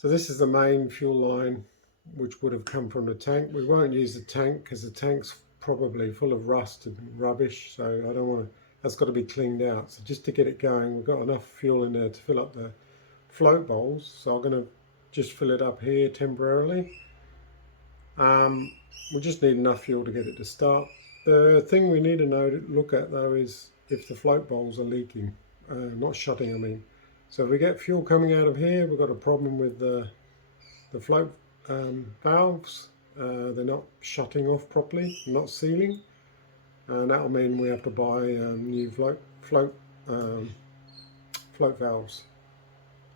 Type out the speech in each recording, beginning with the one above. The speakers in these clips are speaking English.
So this is the main fuel line which would have come from the tank. We won't use the tank because the tank's probably full of rust and rubbish, so I don't want to, that's got to be cleaned out. So just to get it going, we've got enough fuel in there to fill up the float bowls, so I'm going to just fill it up here temporarily. We just need enough fuel to get it to start. The thing we need to look at though is if the float bowls are leaking, not shutting I mean. So if we get fuel coming out of here, we've got a problem with the float valves. They're not shutting off properly, not sealing, and that'll mean we have to buy new float valves,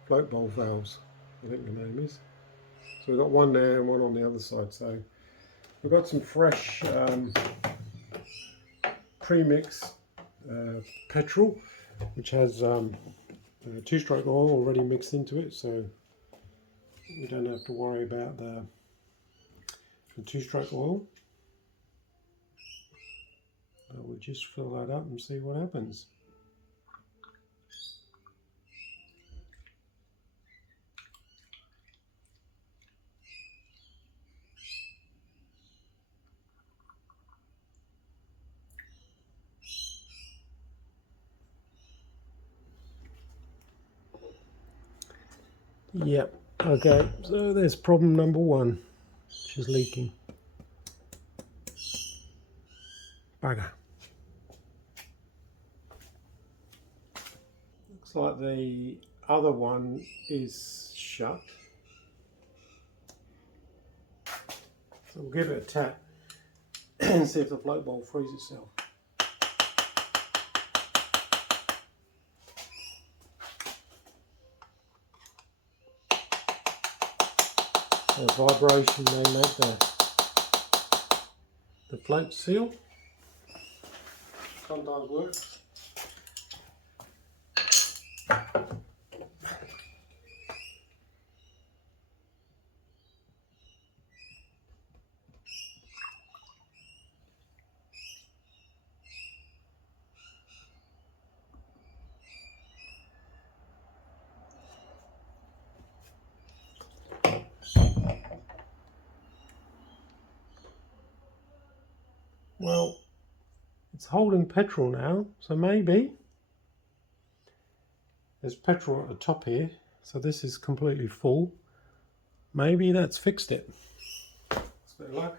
float bowl valves, I think the name is. So we've got one there and one on the other side. So we've got some fresh pre-mix petrol, which has two-stroke oil already mixed into it, so we don't have to worry about the two-stroke oil. We'll just fill that up and see what happens. Yep, okay, so there's problem number one, which is leaking. Bugger. Looks like the other one is shut. So we'll give it a tap and see if the float bowl frees itself. The vibration may make the float seal. Sometimes works. Well, it's holding petrol now, so maybe there's petrol at the top here, so this is completely full. Maybe that's fixed it. It's a bit of luck.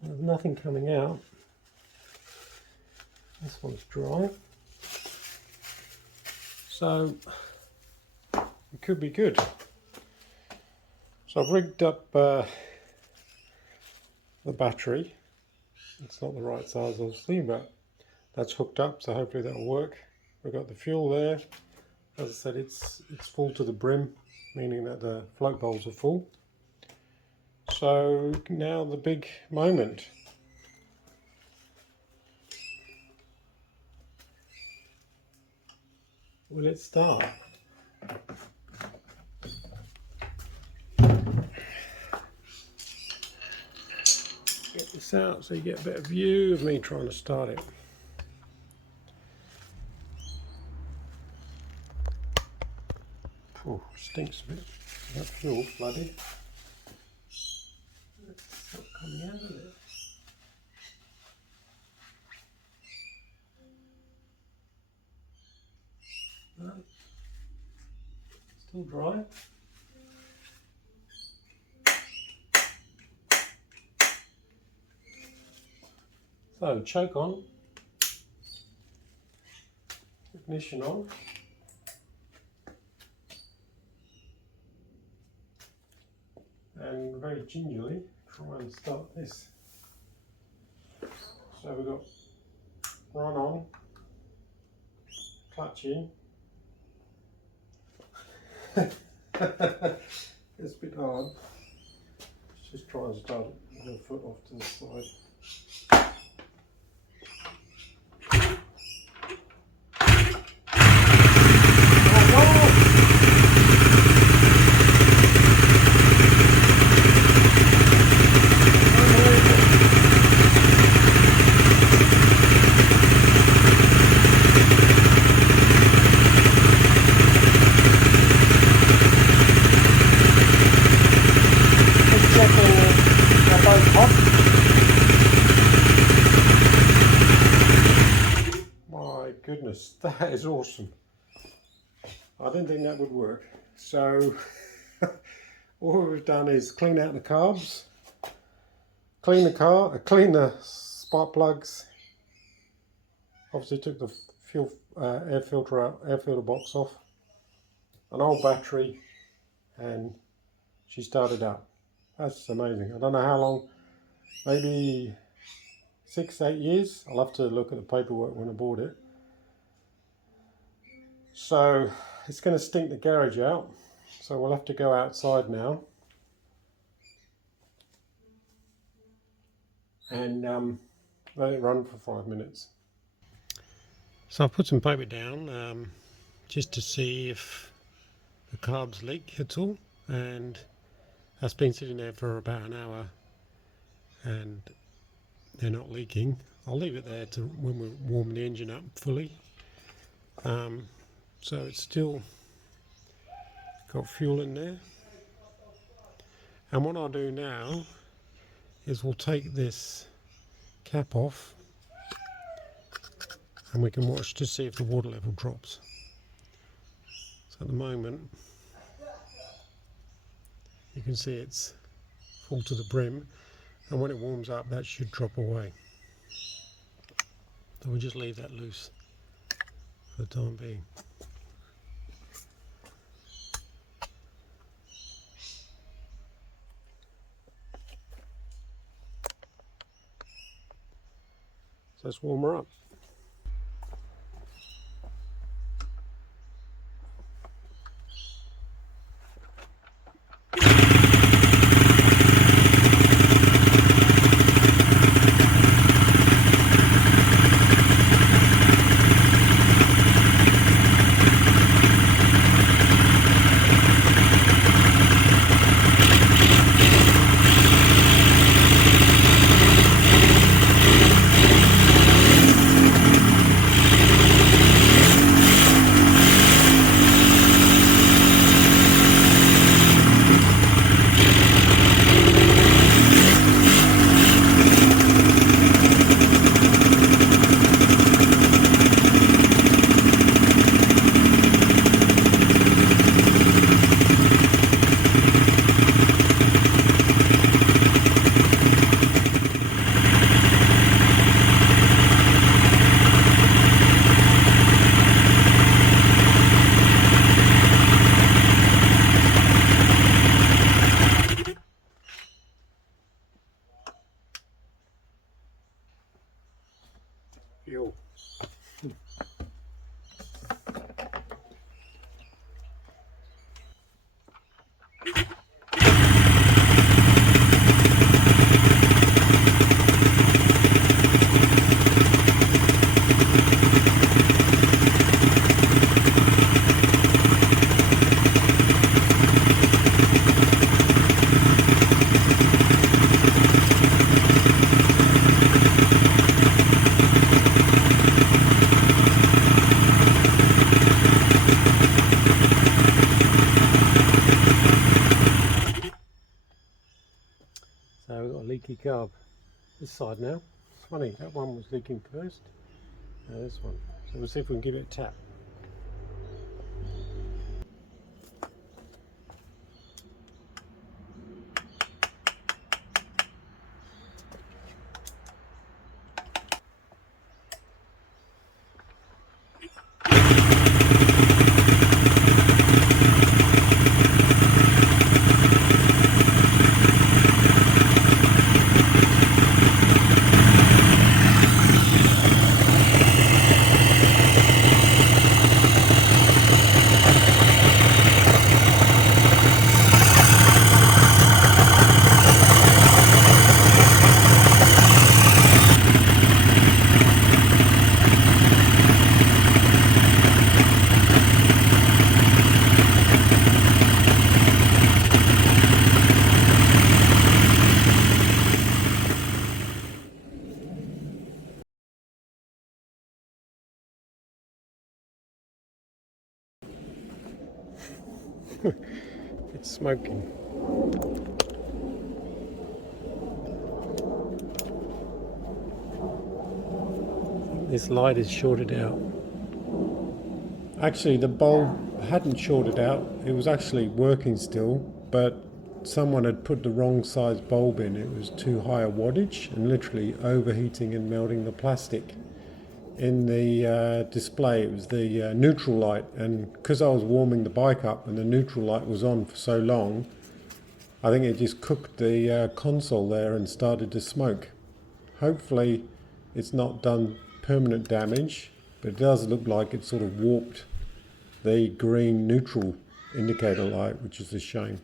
There's nothing coming out. This one's dry, so it could be good. So I've rigged up the battery. It's not the right size obviously, but that's hooked up, so hopefully that'll work. We've got the fuel there. As I said, it's full to the brim, meaning that the float bowls are full. So now the big moment. Will it start? Get this out so you get a better view of me trying to start it. Oh, stinks a bit. That fuel flooded. It's not coming out of it. No. Still dry. So choke on, ignition on, and very gingerly try and start this. So we've got run on, clutch in. It's a bit hard. Let's just try and start it with the foot off to the side. goodness, that is awesome. I didn't think that would work. So all we've done is clean out the carbs, clean the car, clean the spark plugs. Obviously took the fuel air filter out, air filter box off, an old battery, and she started up. That's amazing. I don't know how long, maybe 6-8 years. I'll have to look at the paperwork when I bought it. So it's going to stink the garage out, so we'll have to go outside now and let it run for 5 minutes. So I've put some paper down just to see if the carbs leak at all, and that's been sitting there for about an hour and they're not leaking. I'll leave it there to when we warm the engine up fully. So it's still got fuel in there, and what I'll do now is we'll take this cap off and we can watch to see if the water level drops. So at the moment you can see it's full to the brim, and when it warms up that should drop away. So we'll just leave that loose for the time being. So let's warm her up. Fuel. So we've got a leaky carb this side now. It's funny, that one was leaking first. Now this one. So we'll see if we can give it a tap. It's smoking. This light is shorted out. Actually, the bulb hadn't shorted out. It was actually working still, but someone had put the wrong size bulb in. It was too high a wattage and literally overheating and melting the plastic. In the display, it was the neutral light, and because I was warming the bike up and the neutral light was on for so long, I think it just cooked the console there and started to smoke. Hopefully it's not done permanent damage, but it does look like it sort of warped the green neutral indicator light, which is a shame.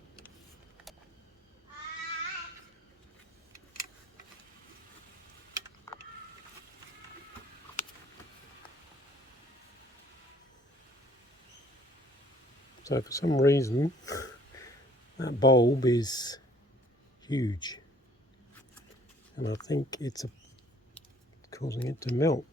So for some reason that bulb is huge, and I think it's causing it to melt.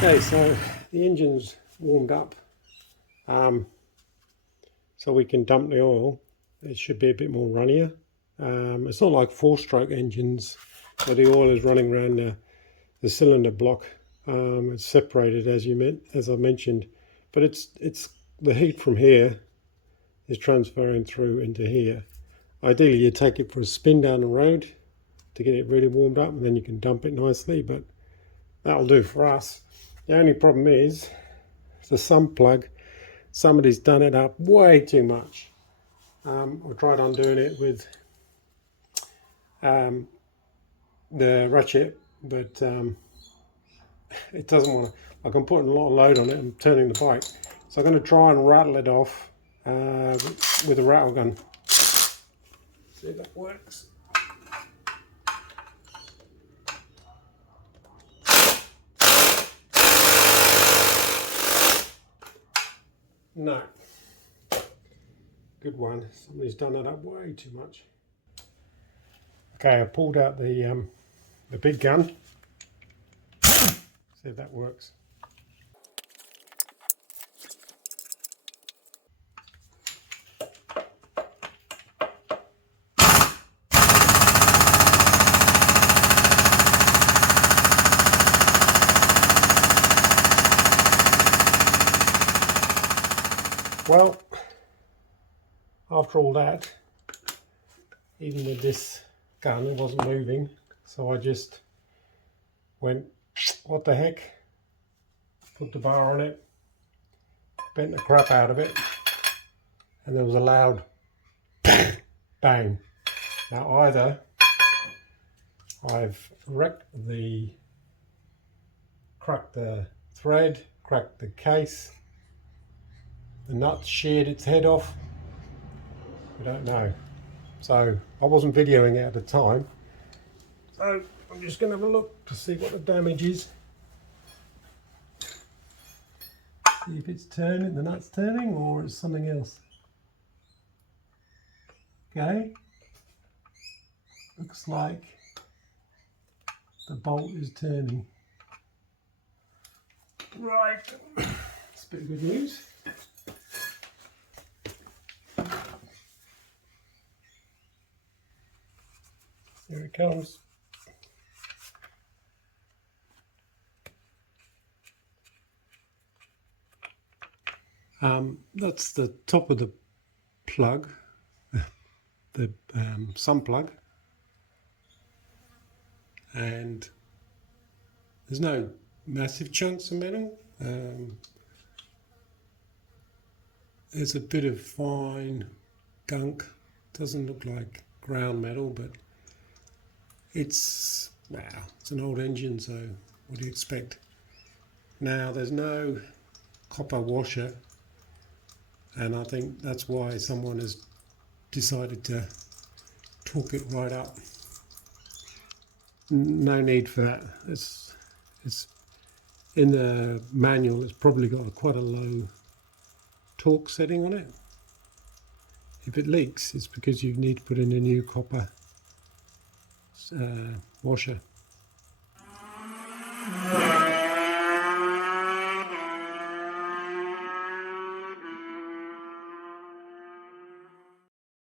Okay, so the engine's warmed up, so we can dump the oil. It should be a bit more runnier. It's not like four-stroke engines where the oil is running around the cylinder block. It's separated as I mentioned, but it's the heat from here is transferring through into here. Ideally, you take it for a spin down the road to get it really warmed up, and then you can dump it nicely. But that'll do for us. The only problem is the sump plug. Somebody's done it up way too much. I tried undoing it with the ratchet, but it doesn't want to. Like, I'm putting a lot of load on it and turning the bike, so I'm going to try and rattle it off with a rattle gun. See if that works. No. Good one. Somebody's done that up way too much. Okay, I pulled out the big gun. See if that works. Well, after all that, even with this gun, it wasn't moving, so I just went, what the heck, put the bar on it, bent the crap out of it, and there was a loud bang. Now either I've cracked the thread, cracked the case, the nut sheared its head off, I don't know. So I wasn't videoing it at the time, so I'm just going to have a look to see what the damage is. See if it's turning, the nut's turning, or it's something else. Okay, looks like the bolt is turning. Right, it's a bit of good news. it comes. That's the top of the plug, the sump plug, and there's no massive chunks of metal. There's a bit of fine gunk. Doesn't look like ground metal, but it's an old engine, so what do you expect? Now there's no copper washer, and I think that's why someone has decided to torque it right up. No need for that. It's in the manual. It's probably got quite a low torque setting on it. If it leaks, it's because you need to put in a new copper washer.